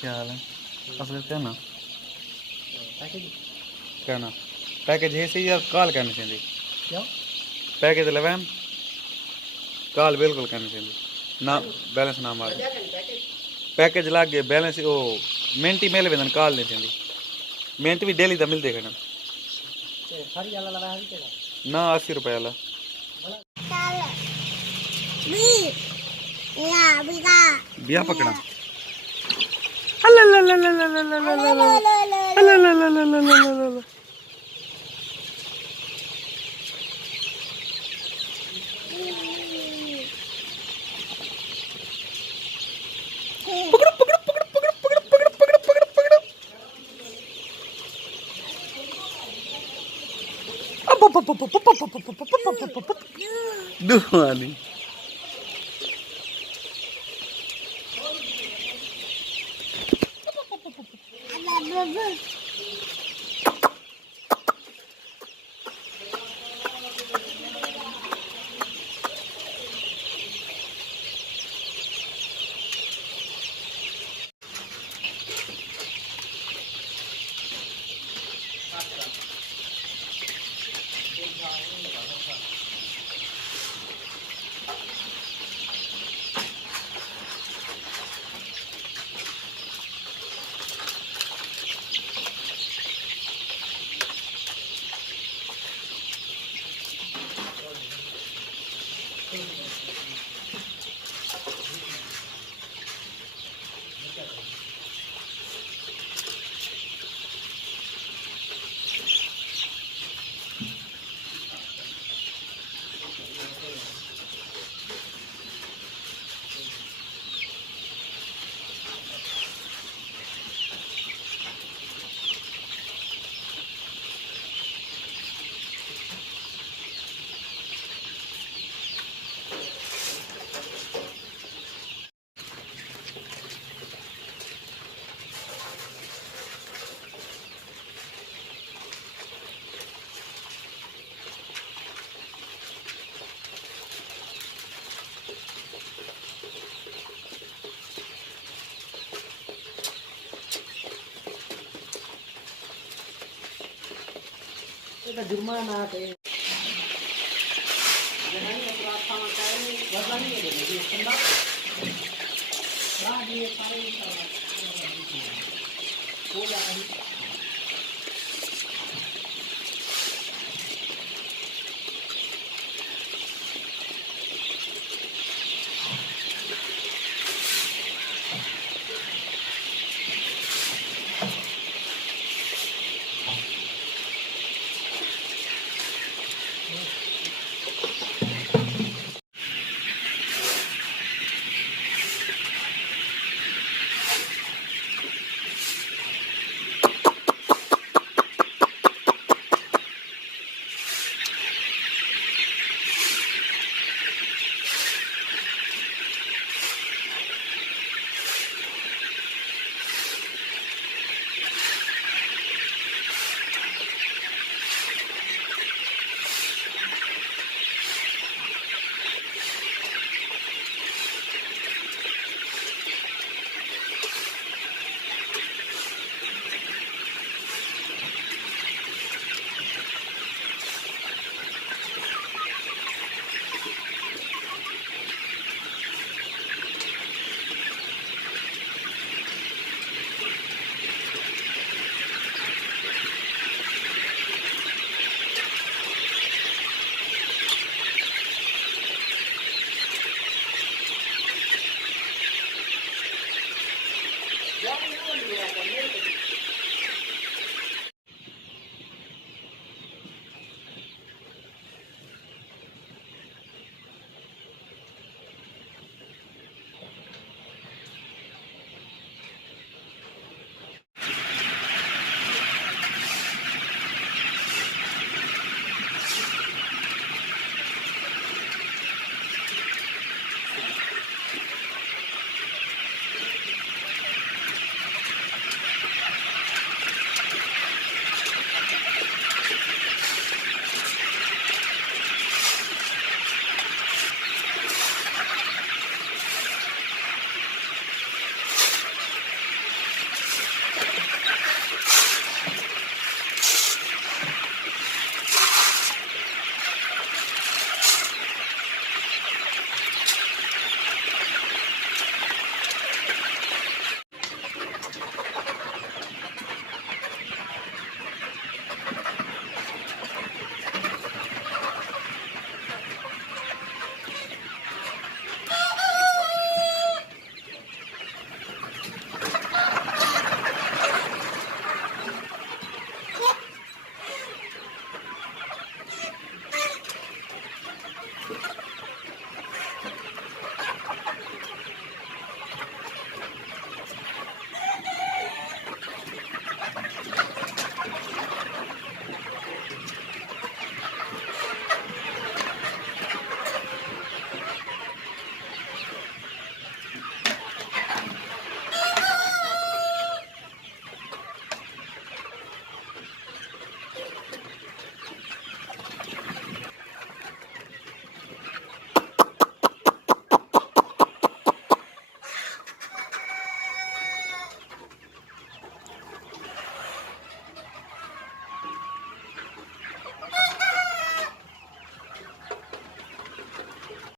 क्या हाल है? असल क्या ना पैकेज क्या ना पैकेज है सही यार कॉल करनी चाहिए क्यों पैकेज लेवैन कॉल बिल्कुल करनी चाहिए ना बैलेंस ना मारे पैकेज लाग गए बैलेंस वो मिनट ही मेल वेदन कॉल नहीं चाहिए मिनट भी डेली तो मिलते हैं सारी वाला लगा है क्या ना 80 रुपये वाला बिया पकड़ा दुआनी এটা जुर्माना है जहानी अपराध सामान का बदला नहीं है ये ठंडा रात ये सारे हो जाता है